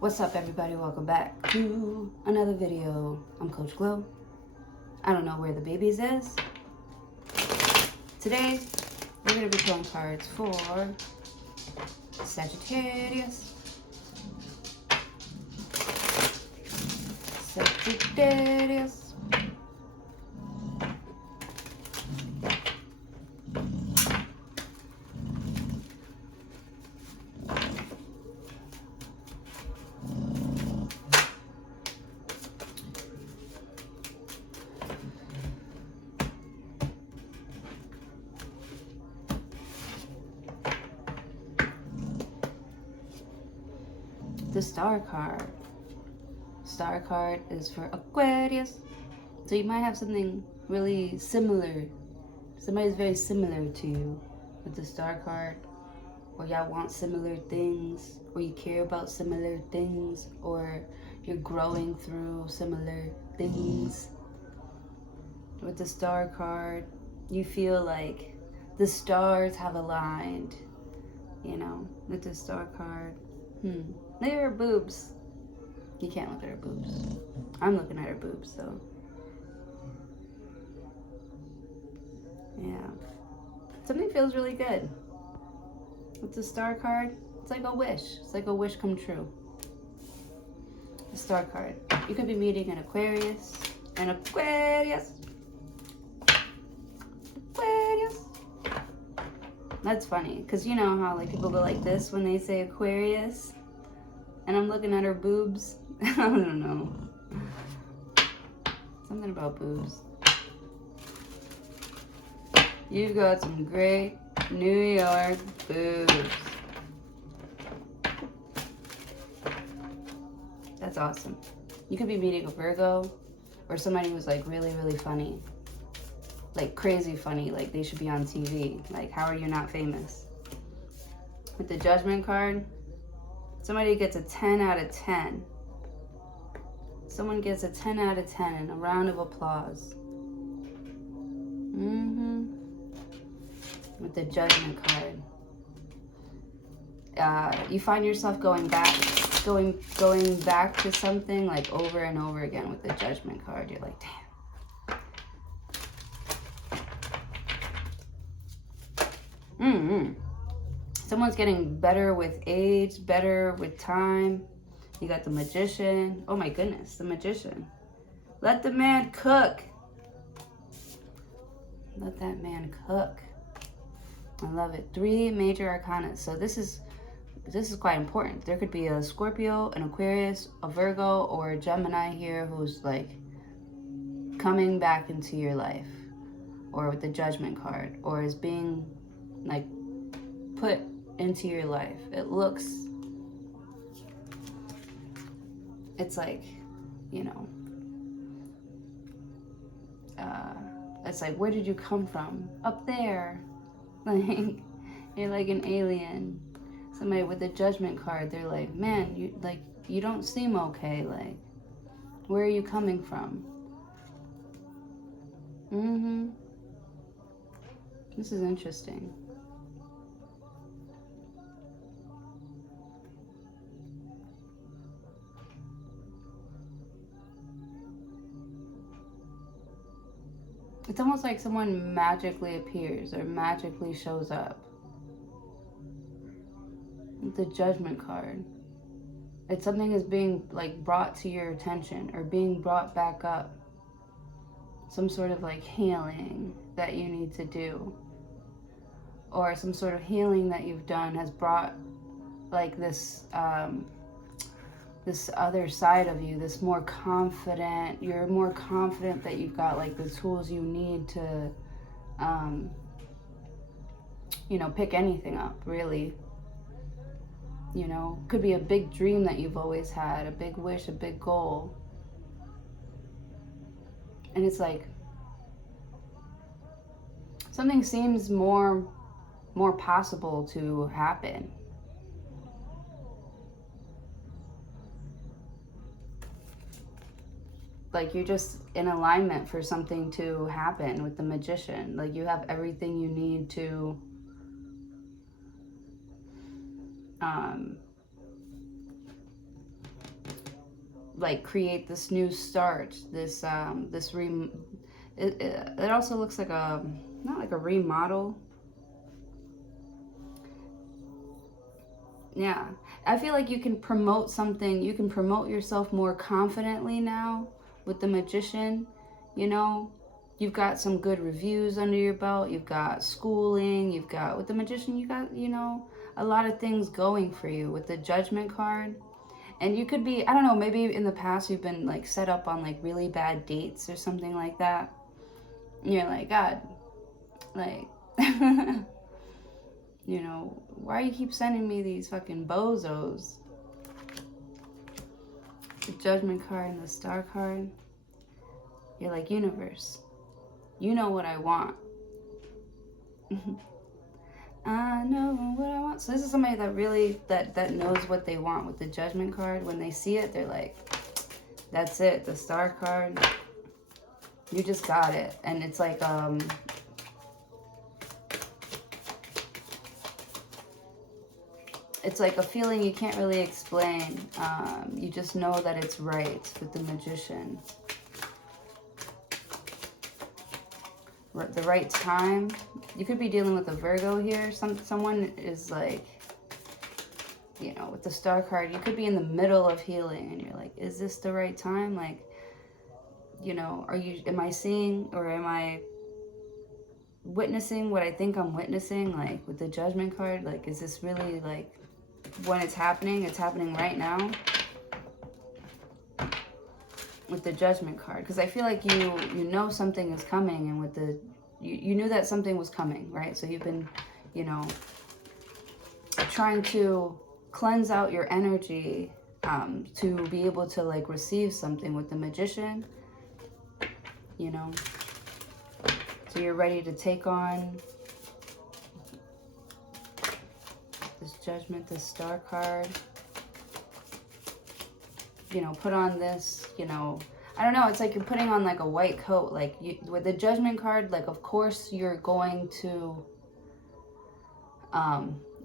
What's up, everybody? Welcome back to another video. I'm Coach Glow. I don't know where the babies is. Today, we're going to be pulling cards for Sagittarius. Sagittarius. The Star card. Star card is for Aquarius. So you might have something really similar. Somebody's very similar to you with the Star card. Or y'all want similar things. Or you care about similar things. Or you're growing through similar things. With the Star card, you feel like the stars have aligned. You know, with the Star card. Look at her boobs. You can't look at her boobs. I'm looking at her boobs, though. Yeah. Something feels really good. With the Star card, it's like a wish. It's like a wish come true. The Star card. You could be meeting an Aquarius. An Aquarius. Aquarius. That's funny, because you know how like people go like this when they say Aquarius? And I'm looking at her boobs. I don't know. Something about boobs. You've got some great New York boobs. That's awesome. You could be meeting a Virgo or somebody who's like really, really funny. Like crazy funny, like they should be on TV. Like, how are you not famous? With the Judgment card, somebody gets a 10 out of 10. Someone gets a 10 out of 10 and a round of applause. With the Judgment card. You find yourself going back to something like over and over again with the Judgment card. You're like, damn. Someone's getting better with age, better with time. You got the Magician. Oh my goodness, the Magician. Let the man cook. Let that man cook. I love it. 3 major arcana. So this is quite important. There could be a Scorpio, an Aquarius, a Virgo, or a Gemini here who's like coming back into your life, or with the Judgment card, or is being like put into your life. It's like, you know, it's like, where did you come from? Up there. Like, you're like an alien. Somebody with a Judgment card, they're like, man, you don't seem okay. Like, where are you coming from? This is interesting. It's almost like someone magically appears or magically shows up. The Judgment card. It's something is being like brought to your attention or being brought back up. Some sort of like healing that you need to do. Or some sort of healing that you've done has brought like this this other side of you, this more confident, you're more confident that you've got like the tools you need to, you know, pick anything up, really. You know, could be a big dream that you've always had, a big wish, a big goal. And it's like, something seems more possible to happen. Like you're just in alignment for something to happen with the Magician. Like you have everything you need to like create this new start, this it also looks like a, not like a remodel. Yeah, I feel like you can promote something, you can promote yourself more confidently now with the Magician. You know, you've got some good reviews under your belt, you've got schooling, you've got, with the Magician, you got, you know, a lot of things going for you with the Judgment card. And you could be, I don't know, maybe in the past you've been like set up on like really bad dates or something like that. And you're like, God, like, you know, why you keep sending me these fucking bozos? The Judgment card and the Star card. You're like, universe, you know what I want. I know what I want. So this is somebody that really, that knows what they want with the Judgment card. When they see it, they're like, that's it. The Star card, you just got it. And it's like, it's like a feeling you can't really explain. You just know that it's right with the Magician. The right time. You could be dealing with a Virgo here. Someone is like, you know, with the Star card, you could be in the middle of healing and you're like, is this the right time? Like, you know, am I seeing, or am I witnessing what I think I'm witnessing? Like with the Judgment card, like, is this really like when it's happening right now with the Judgment card? Because I feel like you know something is coming, and with the, you knew that something was coming, right? So you've been, you know, trying to cleanse out your energy to be able to like receive something with the Magician, you know. So you're ready to take on this Judgment, this Star card. You know, put on this, you know, I don't know, it's like you're putting on like a white coat. Like with the Judgment card, like of course you're going to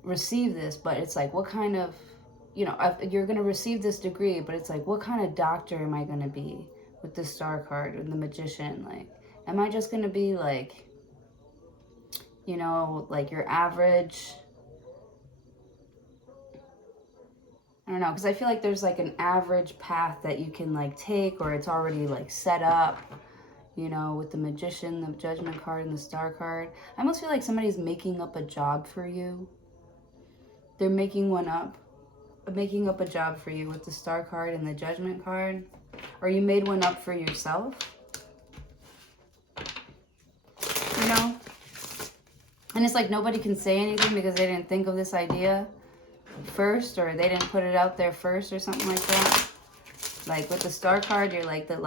receive this, but it's like, what kind of, you know, you're going to receive this degree, but it's like, what kind of doctor am I going to be with the Star card and the Magician? Like, am I just going to be like, you know, like your average, I don't know, because I feel like there's like an average path that you can like take, or it's already like set up, you know, with the Magician, the Judgment card, and the Star card. I almost feel like somebody's making up a job for you. They're making up a job for you with the Star card and the Judgment card. Or you made one up for yourself, you know? And it's like nobody can say anything because they didn't think of this idea first, or they didn't put it out there first, or something like that. Like with the Star card, you're like the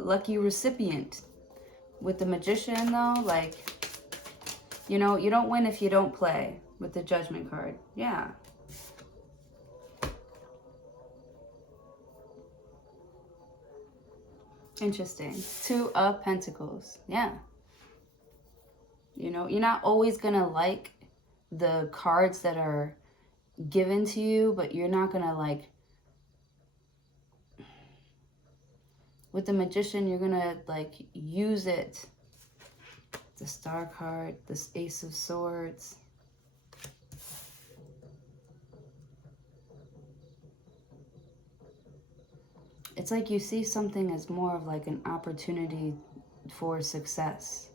lucky recipient. With the Magician though, like, you know, you don't win if you don't play with the Judgment card. Yeah. Interesting. 2 of Pentacles. Yeah. You know, you're not always gonna like the cards that are given to you, but you're not gonna like, with the Magician, you're gonna like use it. The Star card, this Ace of Swords. It's like you see something as more of like an opportunity for success.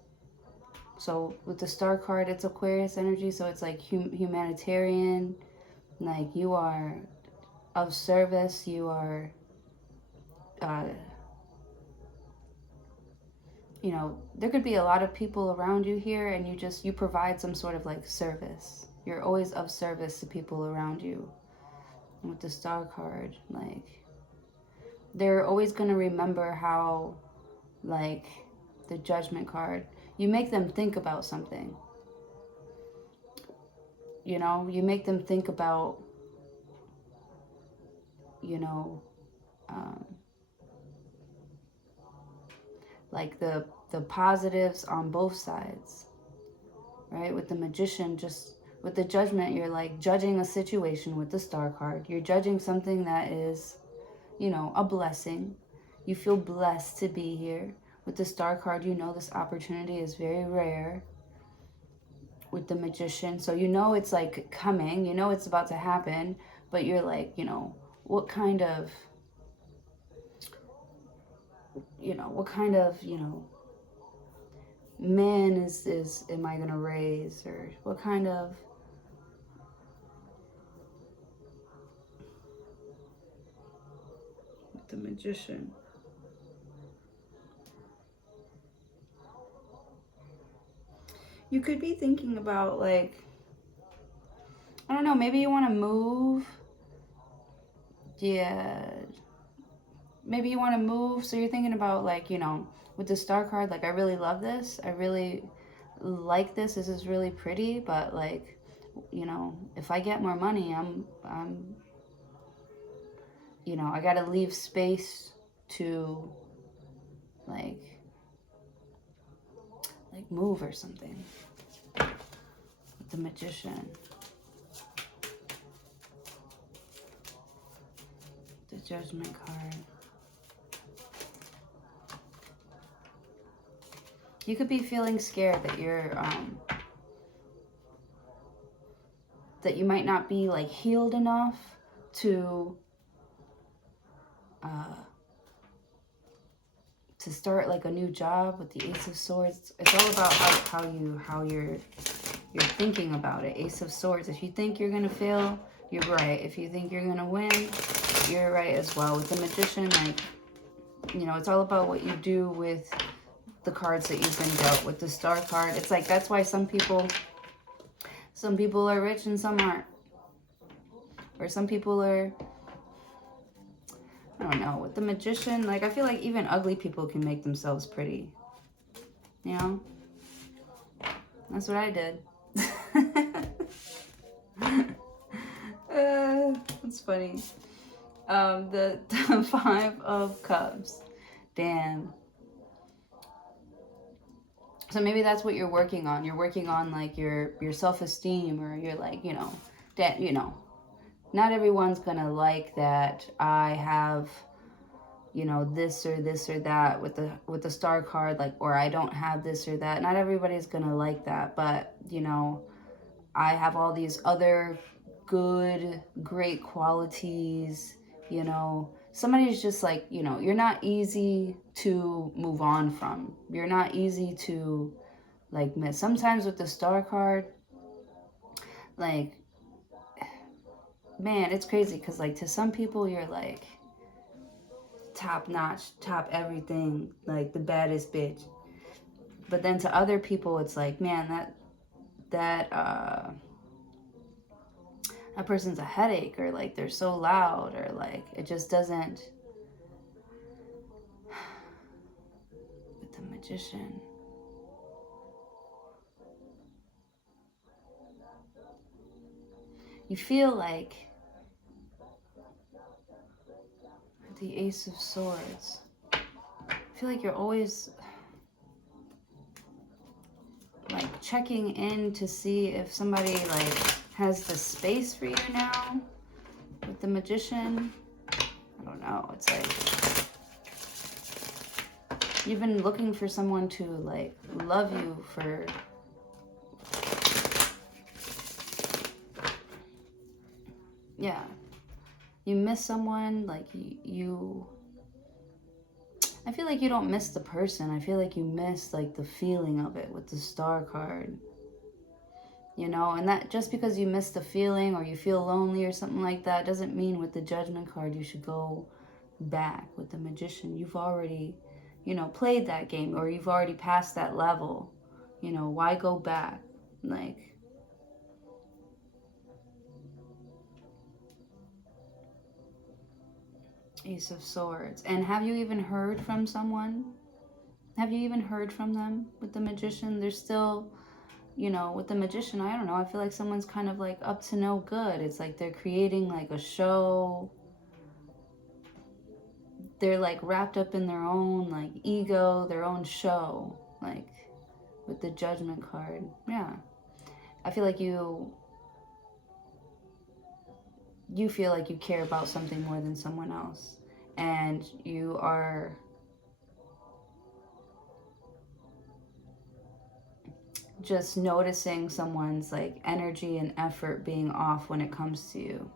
So with the Star card, it's Aquarius energy, so it's like humanitarian, like you are of service, you are, you know, there could be a lot of people around you here, and you provide some sort of like service. You're always of service to people around you. And with the Star card, like, they're always going to remember how, like, the Judgment card, you make them think about something. You know, you make them think about, you know, like the positives on both sides, right? With the Magician, just With the Judgment, you're like judging a situation with the Star card. You're judging something that is, you know, a blessing. You feel blessed to be here. With the Star card, you know this opportunity is very rare. With the Magician, so you know it's like coming, you know it's about to happen, but you're like, you know, what kind of, you know, man is am I gonna raise, or what kind of the Magician. You could be thinking about, like, I don't know, maybe you want to move. Yeah. Maybe you want to move, so you're thinking about, like, you know, with the Star card, like, I really love this. I really like this. This is really pretty, but, like, you know, if I get more money, I'm you know, I got to leave space to, like move or something. With the Magician. The Judgment card. You could be feeling scared that you're, that you might not be, like, healed enough to start, like, a new job. With the Ace of Swords. It's all about how you're thinking about it. Ace of Swords. If you think you're gonna fail, you're right. If you think you're gonna win, you're right as well. With the Magician, like, you know, it's all about what you do with the cards that you've been dealt. With the Star card, it's like, that's why some people are rich and some aren't. Or some people are, I don't know. With the Magician, like, I feel like even ugly people can make themselves pretty. You know? That's what I did. That's funny. The 5 of Cups. Damn. So maybe that's what you're working on. You're working on, like, your self-esteem, or you're like, you know, that, you know, not everyone's gonna like that I have, you know, this or that with the Star card, like, or I don't have this or that. Not everybody's gonna like that, but, you know, I have all these other good, great qualities, you know. Somebody's just like, you know, you're not easy to move on from. You're not easy to, like, miss. Sometimes with the Star card, like, man, it's crazy, because, like, to some people, you're like top notch, top everything, like the baddest bitch. But then to other people, it's like, man, that person's a headache, or, like, they're so loud, or, like, it just doesn't. With the Magician, you feel like the Ace of Swords. I feel like you're always, like, checking in to see if somebody, like, has the space for you now. With the Magician, I don't know. It's like you've been looking for someone to, like, love you for, yeah. You miss someone, like, you I feel like you don't miss the person. I feel like you miss, like, the feeling of it with the Star card. You know, and that, just because you miss the feeling or you feel lonely or something like that, doesn't mean with the Judgment card you should go back. With the Magician, you've already, you know, played that game, or you've already passed that level. You know, why go back? Like, Ace of Swords. And have you even heard from someone? Have you even heard from them? With the Magician, there's still, you know, with the Magician, I don't know, I feel like someone's kind of, like, up to no good. It's like they're creating, like, a show. They're, like, wrapped up in their own, like, ego, their own show. Like, with the Judgment card. Yeah. I feel like you you feel like you care about something more than someone else, and you are just noticing someone's like energy and effort being off when it comes to you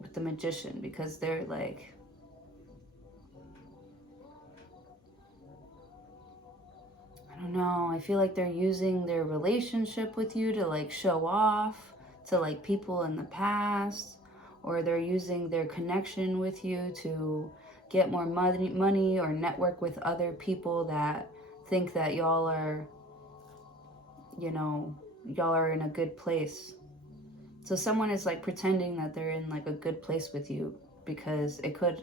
with the Magician, because they're like, I don't know, I feel like they're using their relationship with you to like show off to like people in the past, or they're using their connection with you to get more money or network with other people that think that y'all are, you know, y'all are in a good place. So someone is like pretending that they're in like a good place with you because it could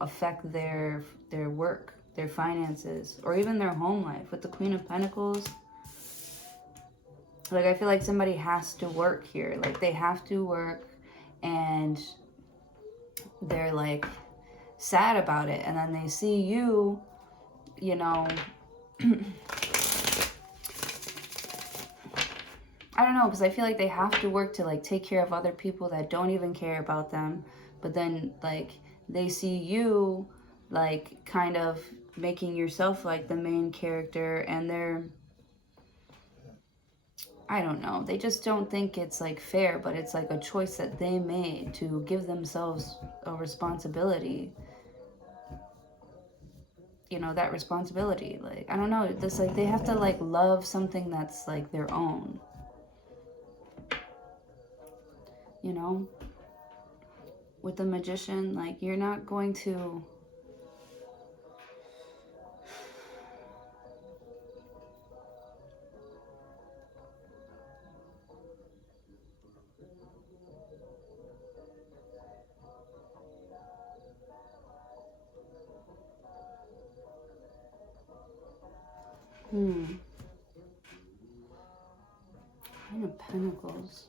affect their work, their finances, or even their home life. With the Queen of Pentacles, like I feel like somebody has to work here. Like they have to work, and they're like sad about it, and then they see you, you know. I don't know, because I feel like they have to work to like take care of other people that don't even care about them, but then like they see you like kind of making yourself like the main character, and they're, I don't know, they just don't think it's like fair, but it's like a choice that they made to give themselves a responsibility, you know, that responsibility. Like I don't know, this like they have to like love something that's like their own, you know. With the Magician, like you're not going to, Nine of Pentacles.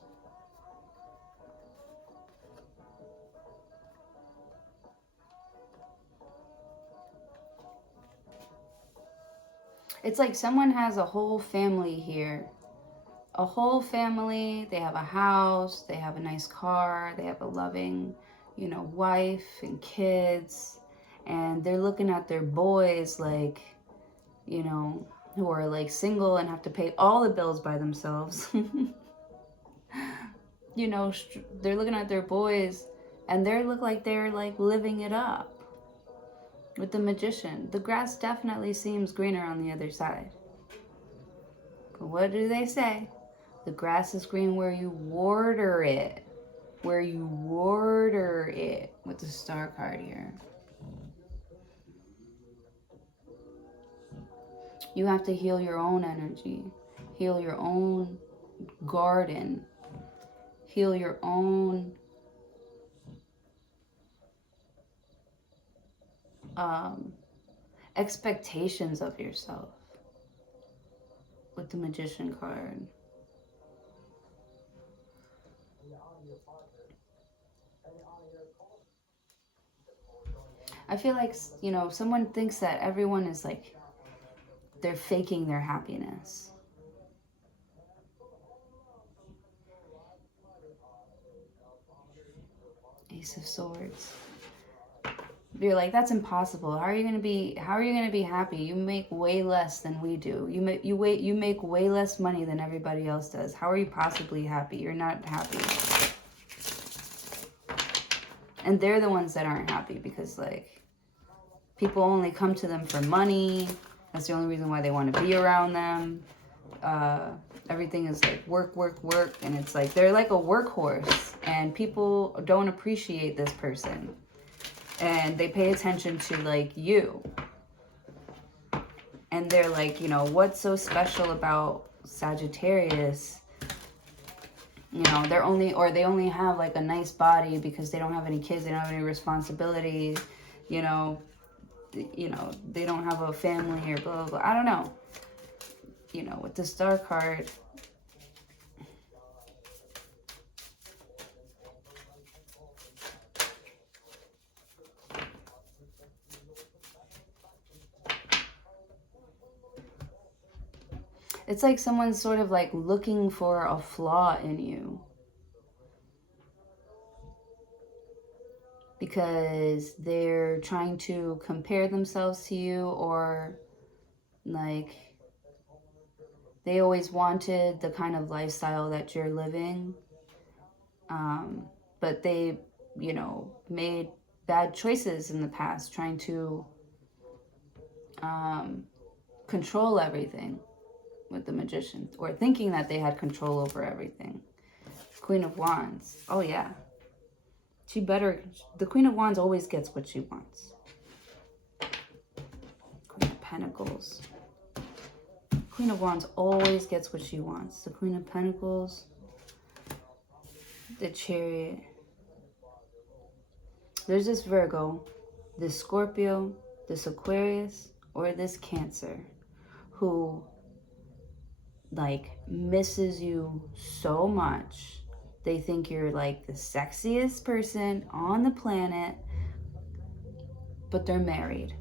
It's like someone has a whole family here. A whole family. They have a house. They have a nice car. They have a loving, you know, wife and kids. And they're looking at their boys like, you know, who are like single and have to pay all the bills by themselves. You know, they're looking at their boys and they look like they're like living it up. With the Magician, the grass definitely seems greener on the other side. But what do they say? The grass is green where you water it. Where you water it. With the Star card here. You have to heal your own energy. Heal your own garden. Heal your own expectations of yourself. With the Magician card. I feel like, you know, someone thinks that everyone is like, they're faking their happiness. Ace of Swords. You're like, that's impossible. How are you gonna be happy? You make way less than we do. You make way less money than everybody else does. How are you possibly happy? You're not happy. And they're the ones that aren't happy because like people only come to them for money. That's the only reason why they want to be around them. Everything is like work, work, work, and it's like they're like a workhorse, and people don't appreciate this person. And they pay attention to like you, and they're like, you know, what's so special about Sagittarius? You know, they only have like a nice body because they don't have any kids, they don't have any responsibility, you know, they don't have a family or blah blah blah. I don't know. You know, with the Star card, it's like someone's sort of like looking for a flaw in you. because they're trying to compare themselves to you, or like they always wanted the kind of lifestyle that you're living, but they, you know, made bad choices in the past, trying to control everything with the Magician, or thinking that they had control over everything. Queen of Wands. Oh yeah. The Queen of Wands always gets what she wants. Queen of Pentacles. Queen of Wands always gets what she wants. The Queen of Pentacles. The Chariot. There's this Virgo, this Scorpio, this Aquarius, or this Cancer who like misses you so much. They think you're like the sexiest person on the planet, but they're married.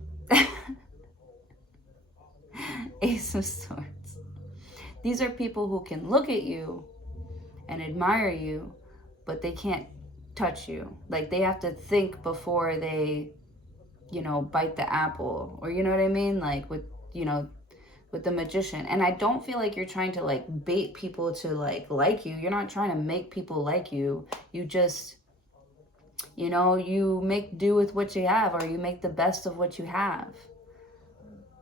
Ace of Swords. These are people who can look at you and admire you, but they can't touch you. Like they have to think before they, you know, bite the apple, or you know what I mean? Like with, you know, with the Magician. And I don't feel like you're trying to like bait people to like you. You're not trying to make people like you. You just, you know, you make do with what you have, or you make the best of what you have.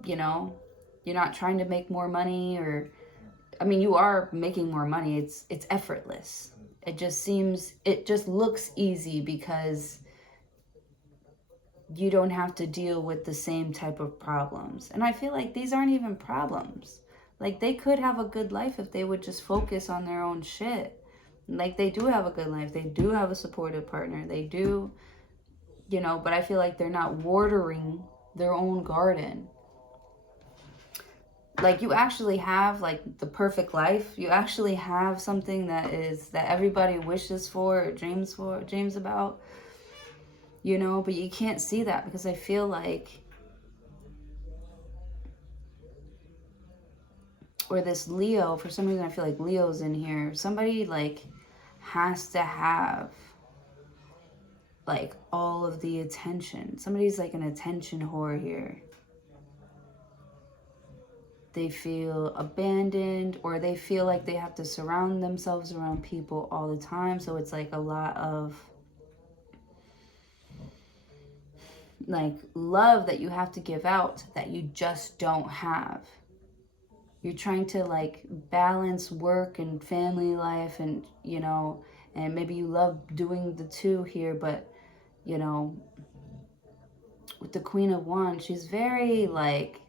You know, you're not trying to make more money, or, I mean, you are making more money. It's effortless. It just looks easy because you don't have to deal with the same type of problems. And I feel like these aren't even problems. Like they could have a good life if they would just focus on their own shit. Like they do have a good life. They do have a supportive partner. They do, you know, but I feel like they're not watering their own garden. Like you actually have like the perfect life. You actually have something that everybody wishes for, or dreams about. You know, but you can't see that because I feel like, or this Leo, for some reason I feel like Leo's in here. Somebody like has to have like all of the attention. Somebody's like an attention whore here. They feel abandoned, or they feel like they have to surround themselves around people all the time. So it's like a lot of like love that you have to give out that you just don't have. You're trying to like balance work and family life, and you know, and maybe you love doing the two here, but you know, with the Queen of Wands, she's very like,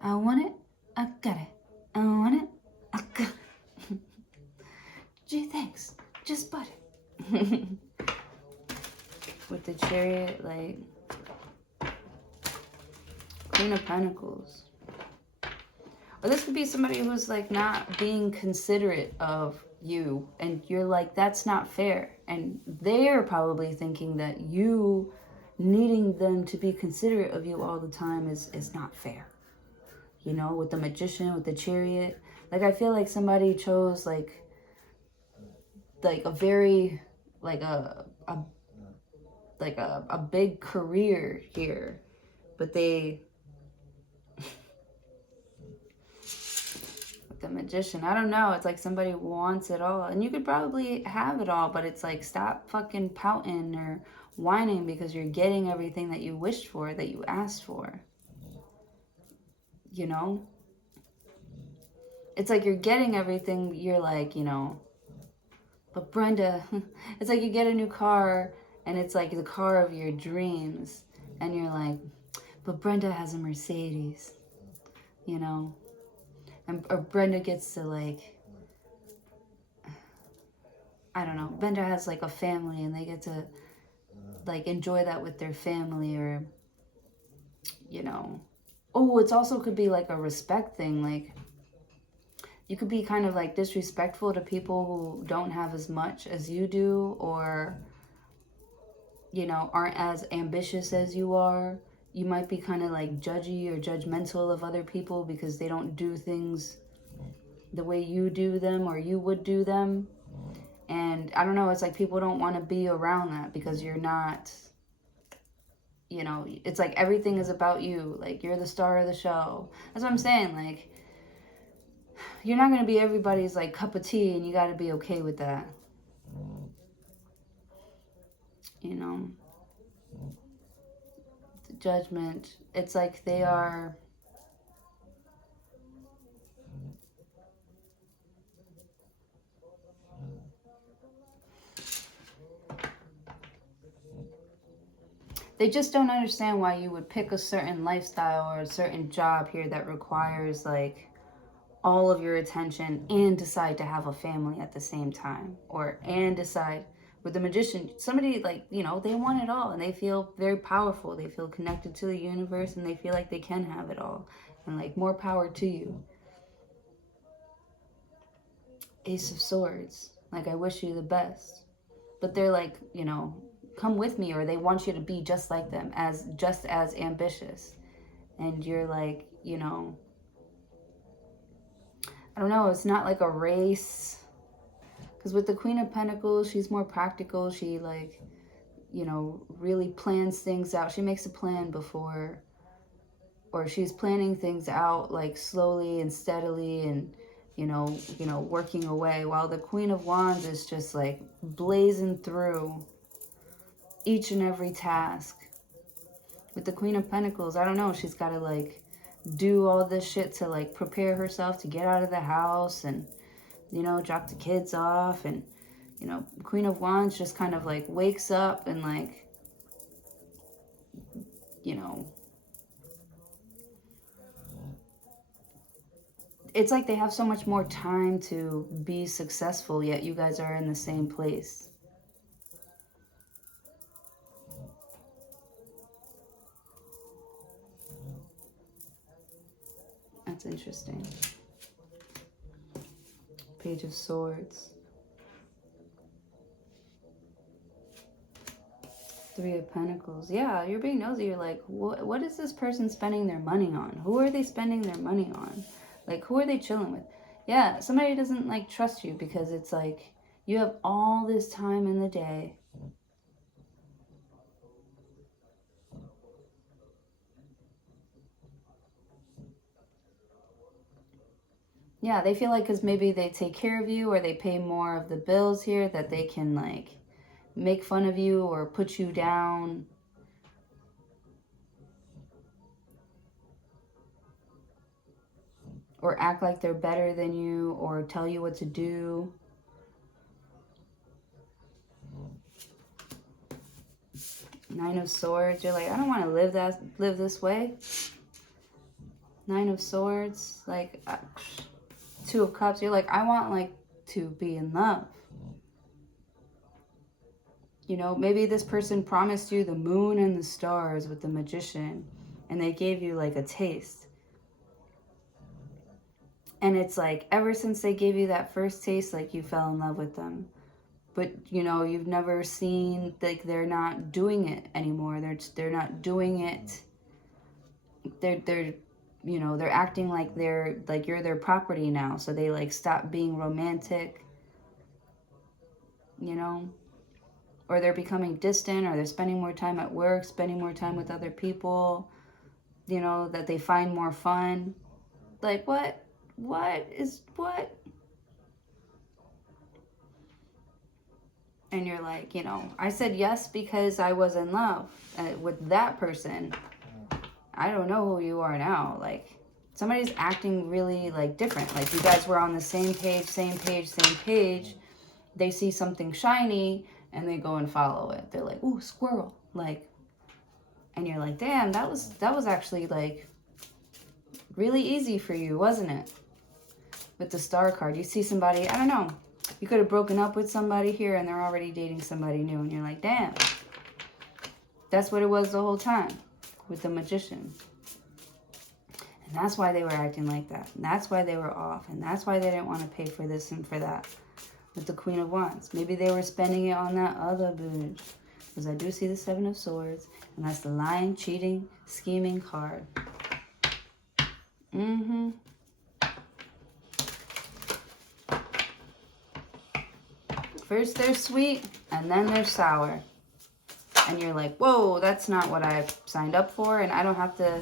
I want it, I got it, I want it, I got it. Gee, thanks, just bought it. With the Chariot, like Queen of Pentacles. Or this could be somebody who's like not being considerate of you, and you're like, that's not fair. And they're probably thinking that you needing them to be considerate of you all the time is not fair. You know, with the Magician, with the Chariot. Like I feel like somebody chose like a very like a big career here, but they with the Magician, I don't know, it's like somebody wants it all, and you could probably have it all, but it's like, stop fucking pouting or whining because you're getting everything that you wished for, that you asked for. You know, it's like you're getting everything, you're like, you know, but Brenda, it's like you get a new car and it's like the car of your dreams, and you're like, but Brenda has a Mercedes, you know, and or Brenda gets to like, I don't know, Brenda has like a family and they get to like enjoy that with their family, or you know. Oh, it's also could be like a respect thing. Like you could be kind of like disrespectful to people who don't have as much as you do, or you know, aren't as ambitious as you are. You might be kind of like judgy or judgmental of other people because they don't do things the way you do them or you would do them. And And I don't know, it's like people don't want to be around that because you're not, you know, it's like everything is about you. Like, you're the star of the show. That's what I'm saying. Like, you're not going to be everybody's, like, cup of tea, and you got to be okay with that. You know? The Judgment. It's like they are... They just don't understand why you would pick a certain lifestyle or a certain job here that requires, like, all of your attention and decide to have a family at the same time. And decide... With the Magician, somebody, like, you know, they want it all and they feel very powerful. They feel connected to the universe and they feel like they can have it all. And, like, more power to you. Ace of Swords. Like, I wish you the best. But they're like, you know, come with me, or they want you to be just like them, just as ambitious. And you're like, you know, I don't know, it's not like a race. Because with the Queen of Pentacles, she's more practical. She, like, you know, really plans things out. She makes a plan before, or she's planning things out, like, slowly and steadily, and, you know, working away. While the Queen of Wands is just, like, blazing through each and every task. With the Queen of Pentacles, I don't know, she's got to, like, do all this shit to, like, prepare herself to get out of the house and, you know, drop the kids off. And, you know, Queen of Wands just kind of, like, wakes up and, like, you know, it's like they have so much more time to be successful, yet you guys are in the same place. That's interesting. Page of Swords. Three of Pentacles. Yeah, you're being nosy. You're like, what is this person spending their money on? Who are they spending their money on? Like, who are they chilling with? Yeah, somebody doesn't, like, trust you because it's like you have all this time in the day. Yeah, they feel like because maybe they take care of you or they pay more of the bills here that they can, like, make fun of you or put you down. Or act like they're better than you or tell you what to do. Nine of Swords. You're like, I don't want to live this way. Nine of Swords. Like, Two of Cups. You're like, I want, like, to be in love. You know, maybe this person promised you the moon and the stars with the Magician, and they gave you, like, a taste. And it's like, ever since they gave you that first taste, like, you fell in love with them. But, you know, you've never seen, like, they're not doing it anymore. They're not doing it. They're you know, they're acting like you're their property now. So they, like, stop being romantic, you know. Or they're becoming distant, or they're spending more time at work, spending more time with other people, you know, that they find more fun. Like, what? And you're like, you know, I said yes because I was in love with that person. I don't know who you are now. Like, somebody's acting really, like, different. Like, you guys were on the same page. They see something shiny and they go and follow it. They're like, ooh, squirrel. Like, and you're like, damn, that was actually, like, really easy for you, wasn't it? With the Star card, you see somebody, I don't know, you could have broken up with somebody here and they're already dating somebody new, and you're like, damn, that's what it was the whole time with the Magician. And that's why they were acting like that. And that's why they were off. And that's why they didn't want to pay for this and for that. With the Queen of Wands, maybe they were spending it on that other bitch. Because I do see the Seven of Swords, and that's the lying, cheating, scheming card. First they're sweet, and then they're sour. And you're like, whoa, that's not what I signed up for, and I don't have to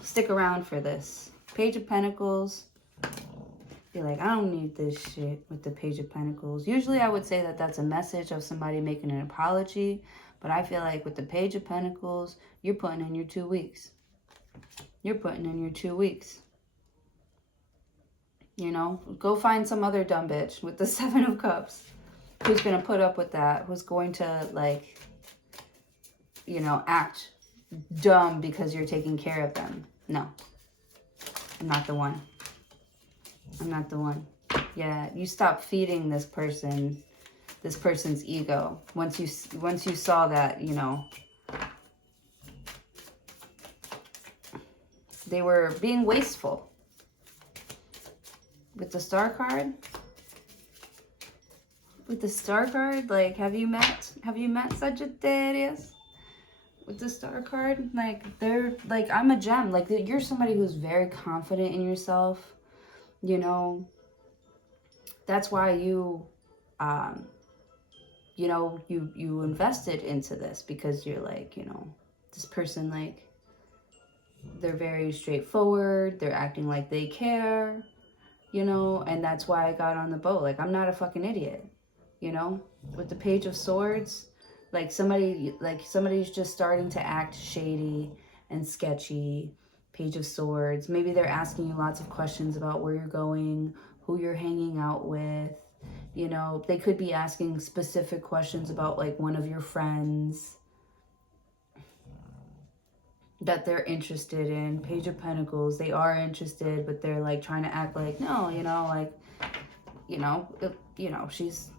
stick around for this. Page of Pentacles. You're like, I don't need this shit with the Page of Pentacles. Usually I would say that that's a message of somebody making an apology. But I feel like with the Page of Pentacles, you're putting in your 2 weeks. You're putting in your 2 weeks. You know, go find some other dumb bitch with the 7 of Cups. Who's going to put up with that? Who's going to, like, you know, act dumb because you're taking care of them. No. I'm not the one. I'm not the one. Yeah, you stop feeding this person's ego. Once you saw that, you know, they were being wasteful. With the Star card? With the Star card, like, have you met Sagittarius? With the Star card, like, they're, like, I'm a gem. Like, you're somebody who's very confident in yourself, you know. That's why you, you know, you invested into this, because you're like, you know, this person, like, they're very straightforward. They're acting like they care, you know, and that's why I got on the boat. Like, I'm not a fucking idiot, you know. With the Page of Swords, like somebody's just starting to act shady and sketchy. Page of Swords. Maybe they're asking you lots of questions about where you're going, who you're hanging out with. You know, they could be asking specific questions about, like, one of your friends that they're interested in. Page of Pentacles. They are interested, but they're, like, trying to act like, no, you know, like, you know, she's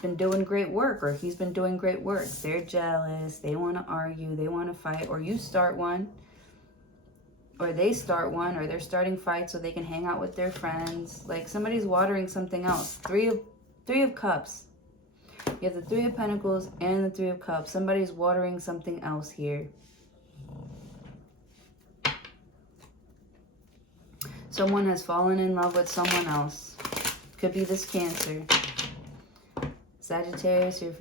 been doing great work, or he's been doing great work. They're jealous. They want to argue. They want to fight. Or you start one. Or they start one. Or they're starting fights so they can hang out with their friends. Like, somebody's watering something else. Three of Cups. You have the 3 of Pentacles and the 3 of Cups. Somebody's watering something else here. Someone has fallen in love with someone else. Could be this Cancer. Sagittarius, you've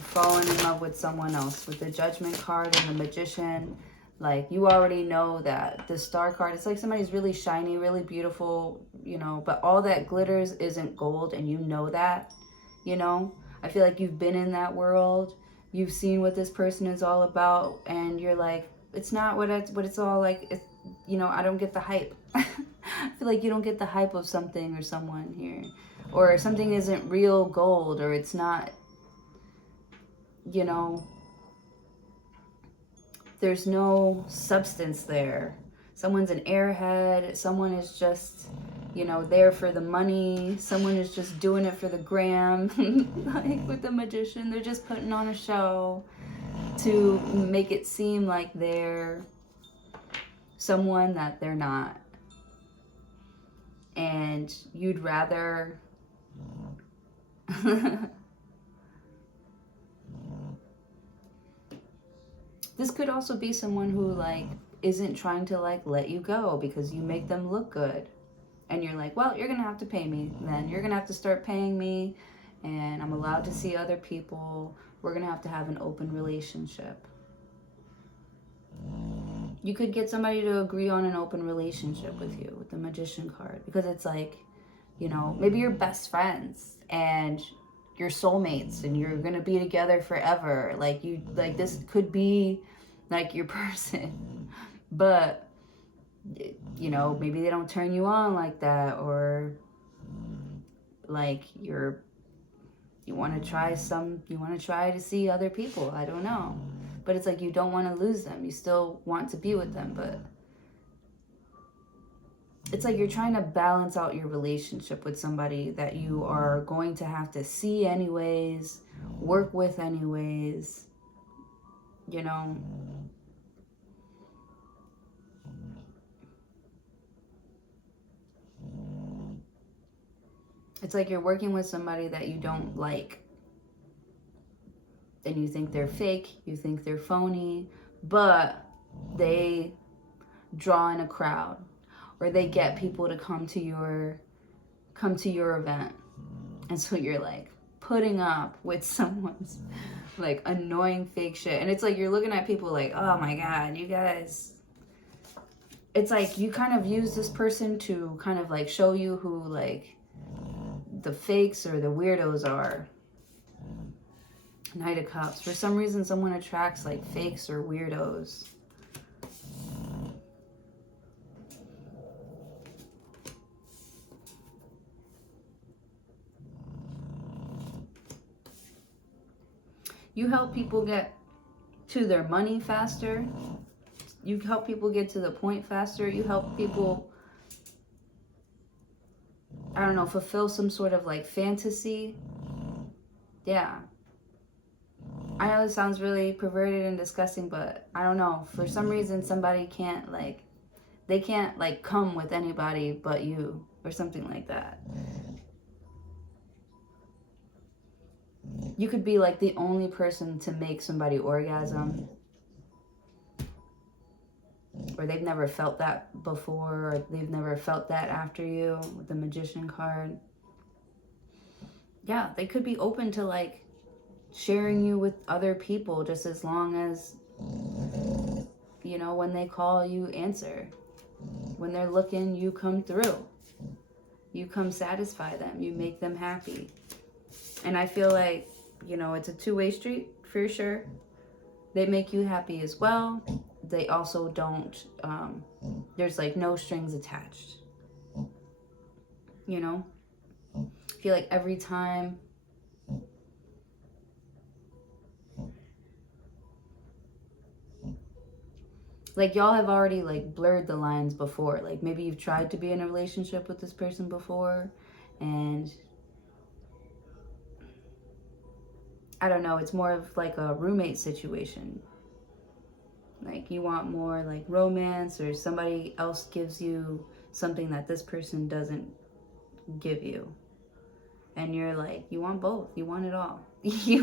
fallen in love with someone else. With the Judgment card and the Magician, like, you already know that the Star card, it's like somebody's really shiny, really beautiful, you know, but all that glitters isn't gold, and you know that, you know. I feel like you've been in that world. You've seen what this person is all about, and you're like, it's not what it's all like. It's, you know, I don't get the hype. I feel like you don't get the hype of something or someone here. Or something isn't real gold, or it's not, you know, there's no substance there. Someone's an airhead. Someone is just, you know, there for the money. Someone is just doing it for the gram. Like with the Magician, they're just putting on a show to make it seem like they're someone that they're not. And you'd rather... This could also be someone who, like, isn't trying to, like, let you go because you make them look good. And you're like, well, you're going to have to pay me then. You're going to have to start paying me, and I'm allowed to see other people. We're going to have an open relationship. You could get somebody to agree on an open relationship with you with the Magician card, because it's like, you know, maybe you're best friends and you're soulmates and you're gonna be together forever. Like, you, like, this could be like your person, but, you know, maybe they don't turn you on like that, or like you want to try to see other people. I don't know. But it's like you don't want to lose them. You still want to be with them, but it's like you're trying to balance out your relationship with somebody that you are going to have to see anyways, work with anyways, you know. It's like you're working with somebody that you don't like. And you think they're fake, you think they're phony, but they draw in a crowd, or they get people to come to your event. And so you're like, putting up with someone's like annoying fake shit. And it's like you're looking at people like, oh my god, you guys. It's like you kind of use this person to kind of like show you who like the fakes or the weirdos are. Knight of Cups. For some reason, someone attracts like fakes or weirdos. You help people get to their money faster. You help people get to the point faster. You help people, I don't know, fulfill some sort of like fantasy. Yeah. I know this sounds really perverted and disgusting, but I don't know. For some reason, somebody can't like, they can't like come with anybody but you or something like that. You could be like the only person to make somebody orgasm. Or they've never felt that before, or they've never felt that after you with the Magician card. Yeah, they could be open to like sharing you with other people just as long as, you know, when they call, you answer. When they're looking, you come through. You come satisfy them. You make them happy. And I feel like, you know, it's a two-way street for sure. They make you happy as well. They also don't, there's like no strings attached. You know? I feel like every time like y'all have already like blurred the lines before. Like maybe you've tried to be in a relationship with this person before, and I don't know, it's more of like a roommate situation. Like you want more like romance, or somebody else gives you something that this person doesn't give you. And you're like, you want both. You want it all. You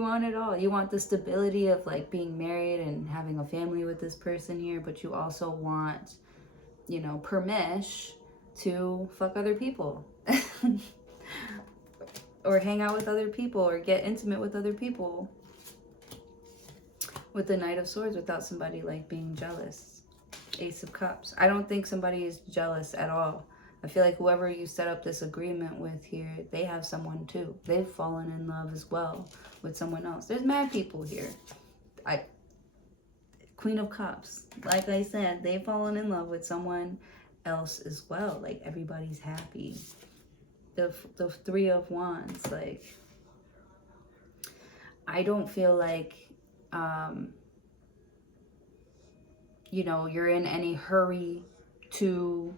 want it all. You want the stability of like being married and having a family with this person here, but you also want, you know, permission to fuck other people. Or hang out with other people, or get intimate with other people. With the Knight of Swords, without somebody like being jealous. Ace of Cups. I don't think somebody is jealous at all. I feel like whoever you set up this agreement with here, they have someone too. They've fallen in love as well with someone else. There's mad people here. Queen of Cups. Like I said, they've fallen in love with someone else as well. Like everybody's happy. The Three of Wands. Like, I don't feel like, you know, you're in any hurry to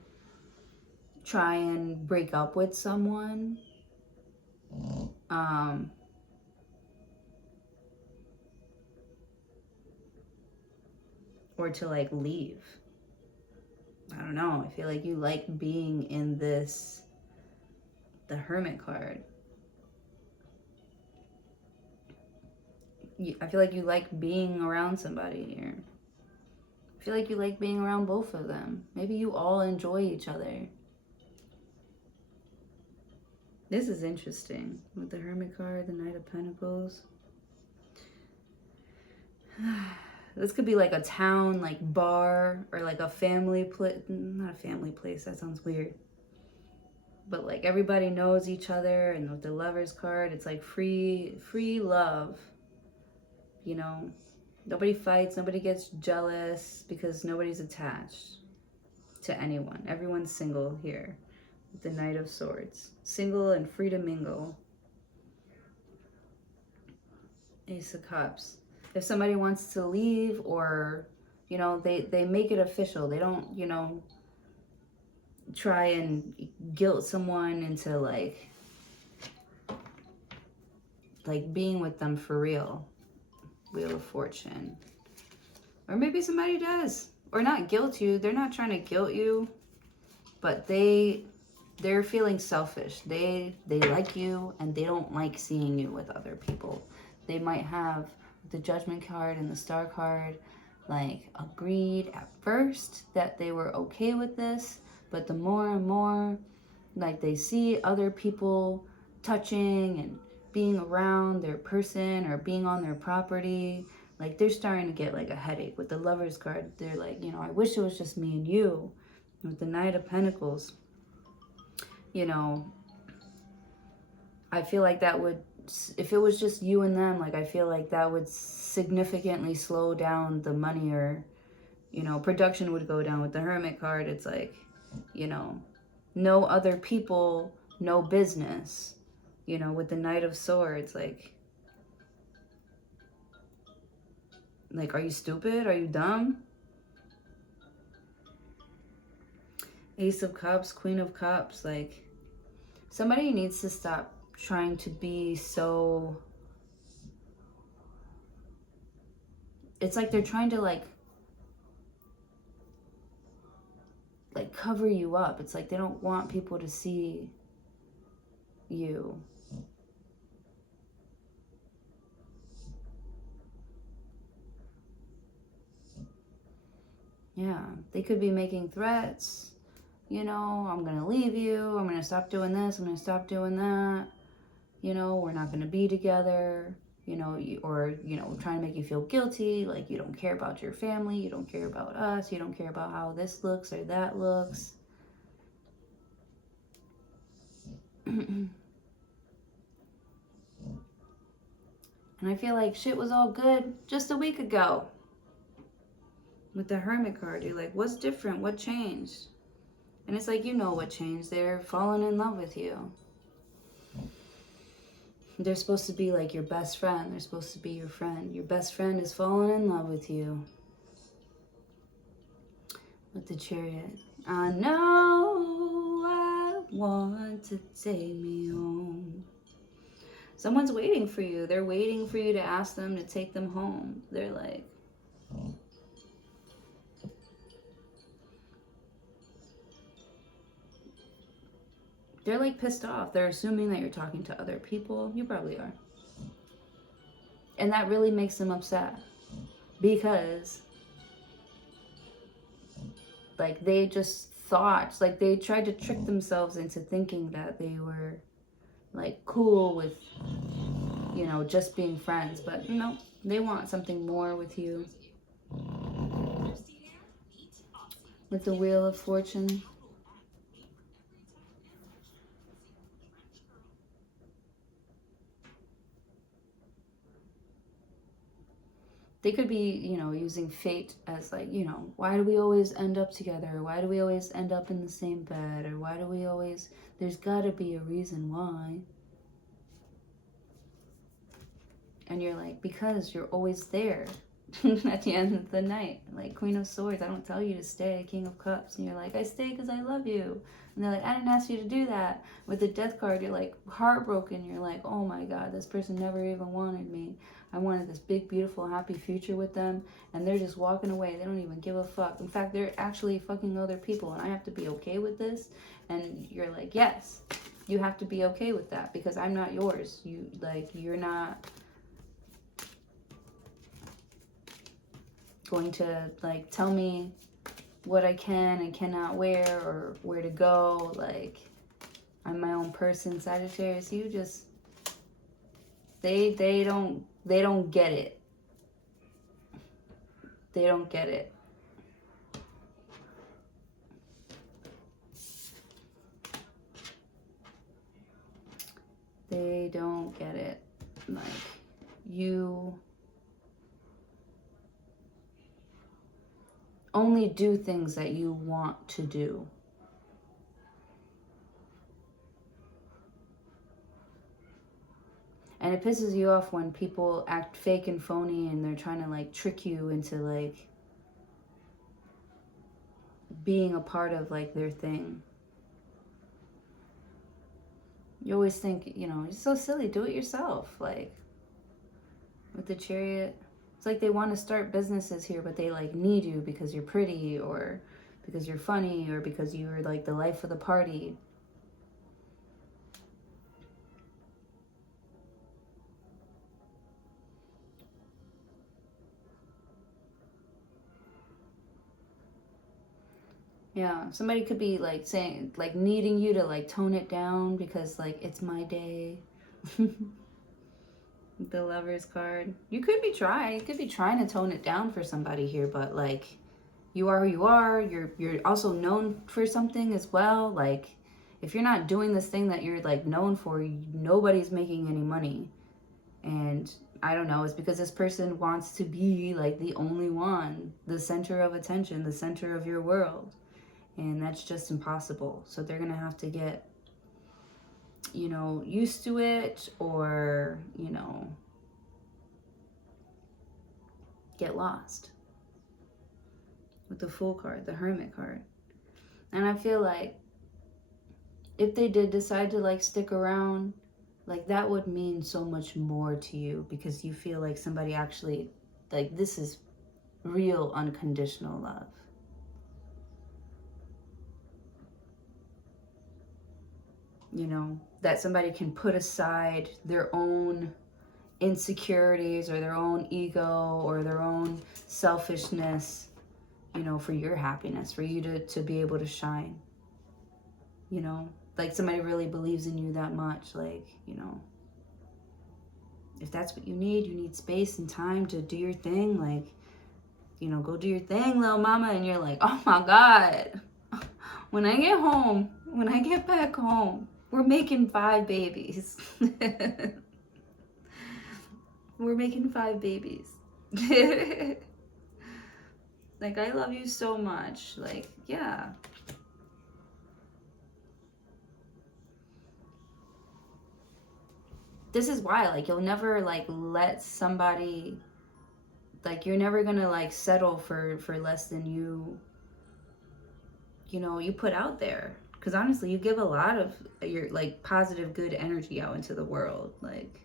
try and break up with someone. Or to like leave. I don't know. I feel like you like being in this, the Hermit card. I feel like you like being around somebody here. I feel like you like being around both of them. Maybe you all enjoy each other. This is interesting. With the Hermit card, the Knight of Pentacles. This could be like a town, like bar, or like a family place. Not a family place, that sounds weird. But like everybody knows each other, and with the Lover's card, it's like free love. You know, nobody fights, nobody gets jealous, because nobody's attached to anyone. Everyone's single here. With the Knight of Swords. Single and free to mingle. Ace of Cups. If somebody wants to leave, or, you know, they make it official. They don't, you know, try and guilt someone into like being with them for real. Wheel of Fortune. Or maybe somebody does. Or not guilt you. They're not trying to guilt you. But they're feeling selfish. They like you, and they don't like seeing you with other people. They might have the Judgment card and the Star card like agreed at first that they were okay with this, but the more and more like they see other people touching and being around their person or being on their property. Like they're starting to get like a headache. With the Lovers card, they're like, you know, I wish it was just me and you. With the Knight of Pentacles, you know, I feel like that would, if it was just you and them, like I feel like that would significantly slow down the money, or, you know, production would go down. With the Hermit card, it's like, you know, no other people, no business. You know, with the Knight of Swords, like, are you stupid? Are you dumb? Ace of Cups, Queen of Cups, like, somebody needs to stop trying to be so, it's like they're trying to like cover you up. It's like they don't want people to see you. Yeah, they could be making threats. You know, I'm going to leave you. I'm going to stop doing this. I'm going to stop doing that. You know, we're not going to be together. You know, or, you know, trying to make you feel guilty. Like you don't care about your family. You don't care about us. You don't care about how this looks or that looks. And I feel like shit was all good just a week ago. With the Hermit card, you're like, what's different? What changed? And it's like, you know what changed. They're falling in love with you. They're supposed to be like your best friend. They're supposed to be your friend. Your best friend is falling in love with you. With the Chariot. I know I want to take me home. Someone's waiting for you. They're waiting for you to ask them to take them home. They're like, pissed off. They're assuming that you're talking to other people. You probably are. And that really makes them upset. Because, like, they just thought, like, they tried to trick themselves into thinking that they were, like, cool with, you know, just being friends. But no, they want something more with you. With the Wheel of Fortune. They could be, you know, using fate as like, you know, why do we always end up together? Why do we always end up in the same bed? Or why do we always, there's got to be a reason why. And you're like, because you're always there at the end of the night. Like Queen of Swords, I don't tell you to stay. King of Cups. And you're like, I stay because I love you. And they're like, I didn't ask you to do that. With the Death card, you're like heartbroken. You're like, oh my God, this person never even wanted me. I wanted this big, beautiful, happy future with them. And they're just walking away. They don't even give a fuck. In fact, they're actually fucking other people. And I have to be okay with this. And you're like, yes, you have to be okay with that. Because I'm not yours. You're not going to like tell me what I can and cannot wear or where to go. Like, I'm my own person. Sagittarius, you just, they don't get it. They don't get it. They don't get it. Like, you only do things that you want to do. And it pisses you off when people act fake and phony and they're trying to like trick you into like being a part of like their thing. You always think, you know, it's so silly, do it yourself. Like with the Chariot, it's like they want to start businesses here, but they like need you because you're pretty or because you're funny or because you're like the life of the party. Yeah, somebody could be like saying, like needing you to like tone it down because like it's my day. The Lovers card. You could be trying to tone it down for somebody here, but like you are who you are. You're also known for something as well. Like if you're not doing this thing that you're like known for, nobody's making any money. And I don't know, it's because this person wants to be like the only one, the center of attention, the center of your world. And that's just impossible. So they're going to have to get, you know, used to it, or, you know, get lost. With the Fool card, the Hermit card. And I feel like if they did decide to like stick around, like that would mean so much more to you, because you feel like somebody actually, like this is real unconditional love. You know, that somebody can put aside their own insecurities or their own ego or their own selfishness, you know, for your happiness, for you to be able to shine. You know, like somebody really believes in you that much. Like, you know, if that's what you need space and time to do your thing. Like, you know, go do your thing, little mama. And you're like, oh my God, when I get home, when I get back home, we're making 5 babies. We're making 5 babies. Like, I love you so much. Like, yeah. This is why, like, you'll never, like, let somebody, like, you're never gonna, like, settle for less than you know, you put out there. Because honestly, you give a lot of your, like, positive, good energy out into the world. Like,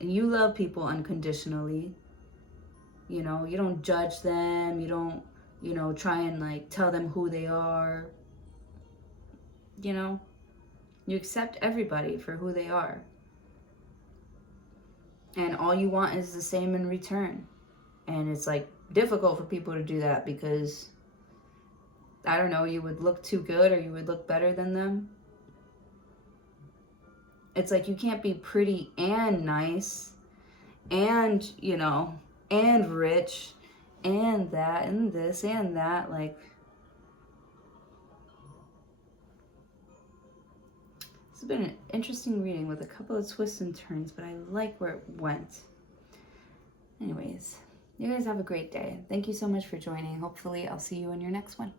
and you love people unconditionally. You know, you don't judge them. You don't, you know, try and like tell them who they are. You know, you accept everybody for who they are. And all you want is the same in return. And it's like difficult for people to do that because, I don't know, you would look too good or you would look better than them. It's like you can't be pretty and nice and, you know, and rich and that and this and that. Like, it's been an interesting reading with a couple of twists and turns, but I like where it went. Anyways, you guys have a great day. Thank you so much for joining. Hopefully I'll see you in your next one.